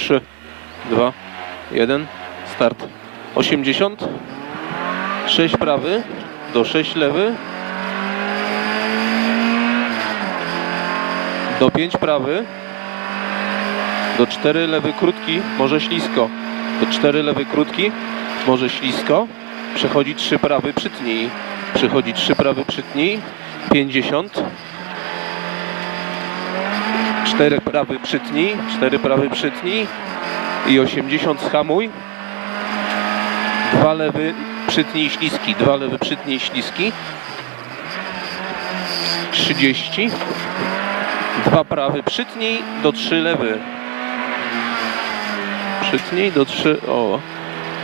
3, 2, 1, start. 80, 6 prawy, do 6 lewy, do 5 prawy, do 4 lewy krótki, może ślisko, do 4 lewy krótki, może ślisko, przechodzi 3 prawy, przytnij, przechodzi 3 prawy, przytnij, 50, 4 prawy, przytnij, 4 prawy, przytnij i 80 schamuj, 2 lewy, przytnij, śliski, 2 lewy, przytnij, śliski, 30, 2 prawy, przytnij, do 3 lewy, przytnij, do 3, o,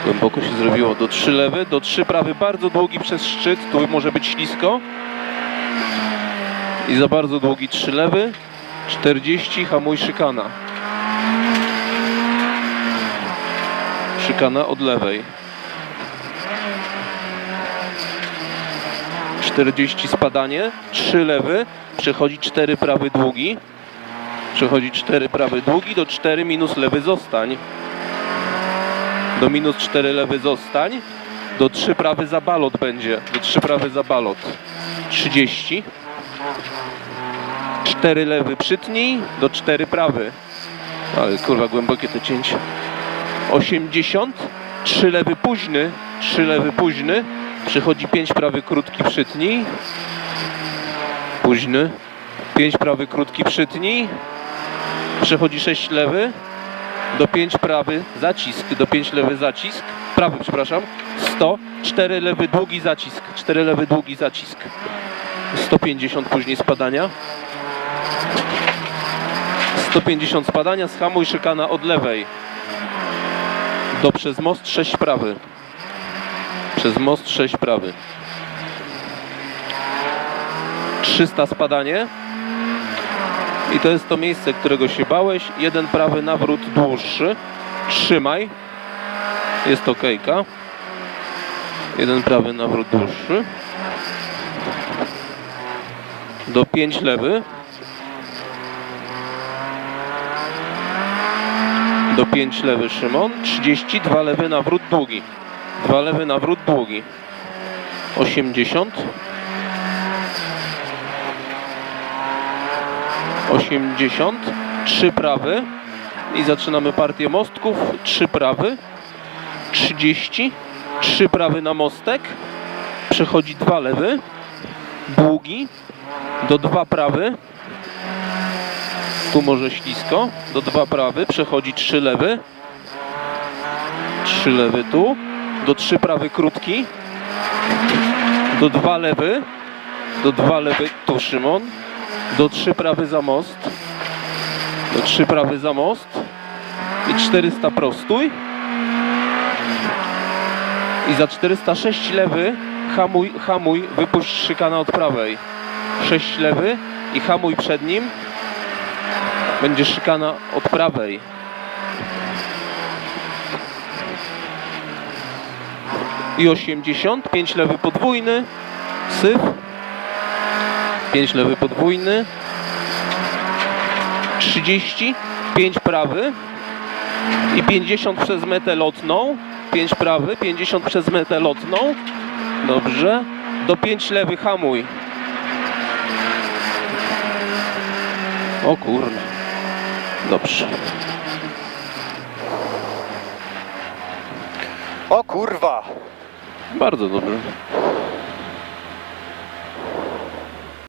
głęboko się zrobiło, do 3 lewy, do 3 prawy, bardzo długi przez szczyt, tu może być ślisko. I za bardzo długi 3 lewy, 40, hamuj szykana. Szykana od lewej. 40 spadanie, 3 lewy, przechodzi 4 prawy długi. Przechodzi 4 prawy długi, do 4 minus lewy zostań. Do minus 4 lewy zostań. Do 3 prawy za balot będzie. Do 3 prawy za balot. 30. 4 lewy przytnij, do 4 prawy. Ale kurwa głębokie to cięcie. 80, 3 lewy późny, 3 lewy późny, przechodzi 5 prawy krótki przytnij, późny, 5 prawy krótki przytnij, przechodzi 6 lewy, do 5 prawy zacisk, do 5 lewy zacisk, prawy przepraszam, 100, 4 lewy długi zacisk, 4 lewy długi zacisk, 150 później spadania. 150 spadania, schamuj szykana od lewej. Do przez most 6 prawy. Przez most 6 prawy. 300 spadanie. I to jest to miejsce, którego się bałeś. Jeden prawy nawrót dłuższy. Trzymaj. Jest okejka. Jeden prawy nawrót dłuższy. Do 5 lewy. Do 5 lewy Szymon. 30, 2 lewy nawrót długi. 2 lewy nawrót długi. 80. 80. 3 prawy. I zaczynamy partię mostków. 3 prawy. 30. 3 prawy na mostek. Przechodzi 2 lewy. Długi. Do 2 prawy. Tu może ślisko. Do 2 prawy. Przechodzi 3 lewy. 3 lewy tu. Do 3 prawy krótki. Do 2 lewy. Do 2 lewy tu Szymon. Do 3 prawy za most. Do 3 prawy za most. I 400 prostuj. I za 406 lewy hamuj, hamuj, wypuść szykana od prawej. 6 lewy i hamuj przed nim. Będzie szykana od prawej. I 80, 5 lewy podwójny, syf, 5 lewy podwójny, 30, 5 prawy. I 50 przez metę lotną, 5 prawy, 50 przez metę lotną, dobrze, do 5 lewy hamuj. O kurde. Dobrze. O kurwa! Bardzo dobrze.